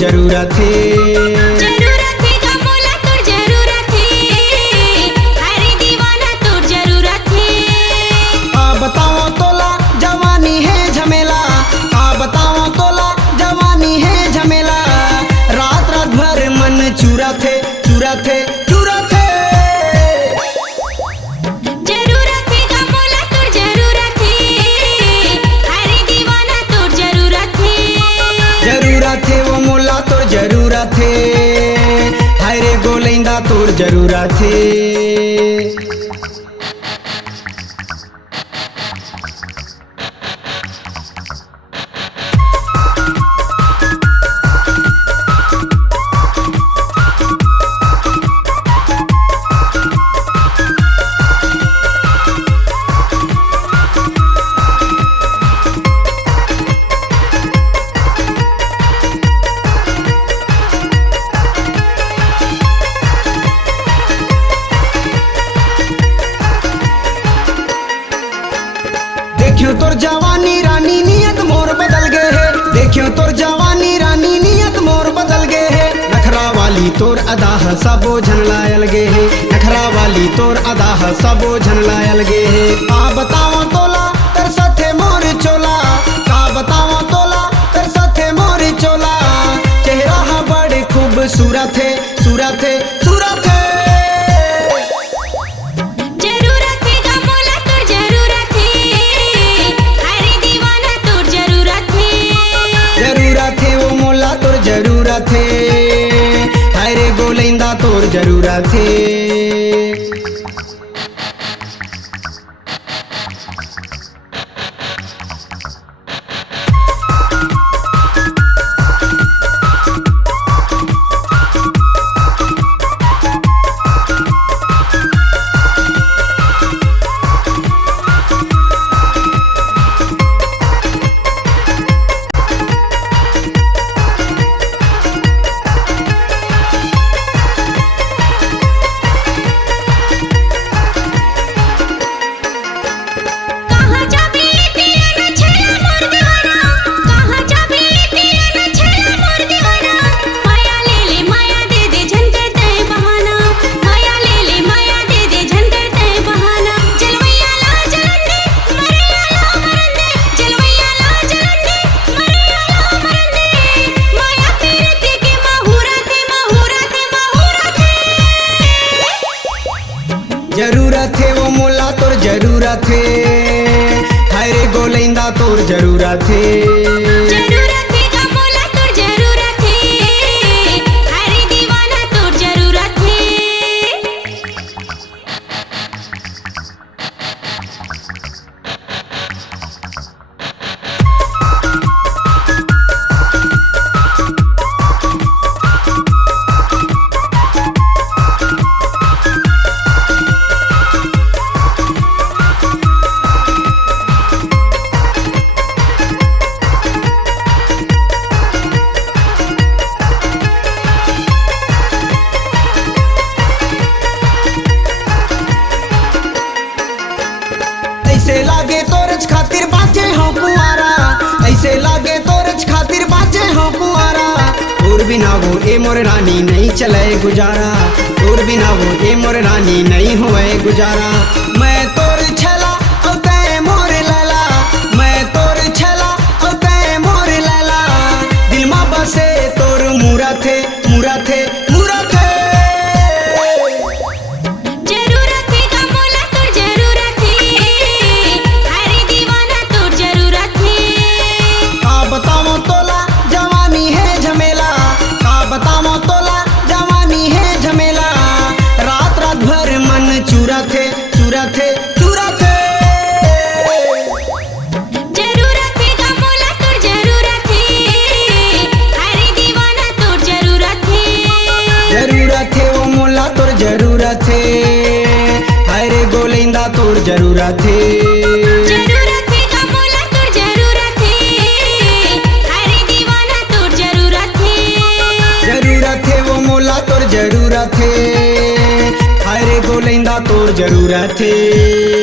जरूरत है। जरूरत है का मोला तोर जरूरत है, हरे दीवाना तोर जरूरत है। का बताओ तोला जवानी है झमेला, का बताओ तोला जवानी है झमेला। रात रात भर मन चूरा थे चूरा थे चूरा थे। जरूरत है का मोला तोर जरूरत है, हरे दीवाना तोर जरूरत है। जरूरत है वो मोला तोर जरूरत है, हरे गोलेंदा तोर जरूरत है। देखियो तोर जवानी रानी नियत मोर बदल गए है, देखियो तोर जवानी रानी नियत मोर बदल गए है। नखरा वाली तोर अदा है सबो झन लायल गे है, नखरा वाली तोर अदा है सबो झन लायल गे है। का बताओ तोला तर साथे मोर चोला, का बताओ तोला तर साथे मोर चोला। चेहरा है बड़े खूबसूरत है सूरत है सूरत है। जरूरत है का मोला तोर जरूरत है, हरे दीवाना तोर जरूरत है। जरूरत है वो मोला तोर जरूरत है, हरे गोलेंदा तोर जरूरत है। कहाँ जाबे पिया न छेला मोर दीवाना, कहाँ जाबे पिया न छेला मोर दीवाना। माया ले माया दे दे झन करते बहाना, माया ले माया दे दे झन करते बहाना। जलवैया ला जलंदे मरैया ला मरंदे, जलवैया ला जलंदे मरैया ला मरंदे। माया पीरती के माहूरा थे माहूरा थे माहूरा थे। जरूरत है वो मोला तोर जरूरत है, हरे गोलेंदा तोर जरूरत है। जरूरत है का मोला तोर जरूरत है, हरे दीवाना तोर जरूरत है। ऐसे लागे तोरज खातिर बाचे हो कुआरा, ऐसे लागे तोरज खातिर बाचे हो कुआरा। तोर बिना वो ए मोर रानी नहीं चले गुजारा, तोर बिना वो ए मोर रानी नहीं होए गुजारा। मैं तोर छला और तै मोर लैला, मैं तोर छला और तै मोर लैला। दिल मा बसे तोर मुरा थे मुरा थे मुरा थे। जरूरत है का मोला तोर जरूरत है, हरे दीवाना तोर जरूरत है। का बताओ तोला जवानी है झमेला, का बताओ तोला जवानी है झमेला। रात रात भर मन चूरा थे चूरा थे चूरा थे। जरूरत है का मोला तोर जरूरत है, हरे दीवाना तोर जरूरत है। जरूरत है वो मोला तोर जरूरत है, हरे गोलेंदा तोर जरूरत है। जरूरत है का मोला तोर जरूरत है, हरे दीवाना तोर जरूरत है। जरूरत है वो मोला तोर जरूरत है, हरे गोलेंदा तोर जरूरत है।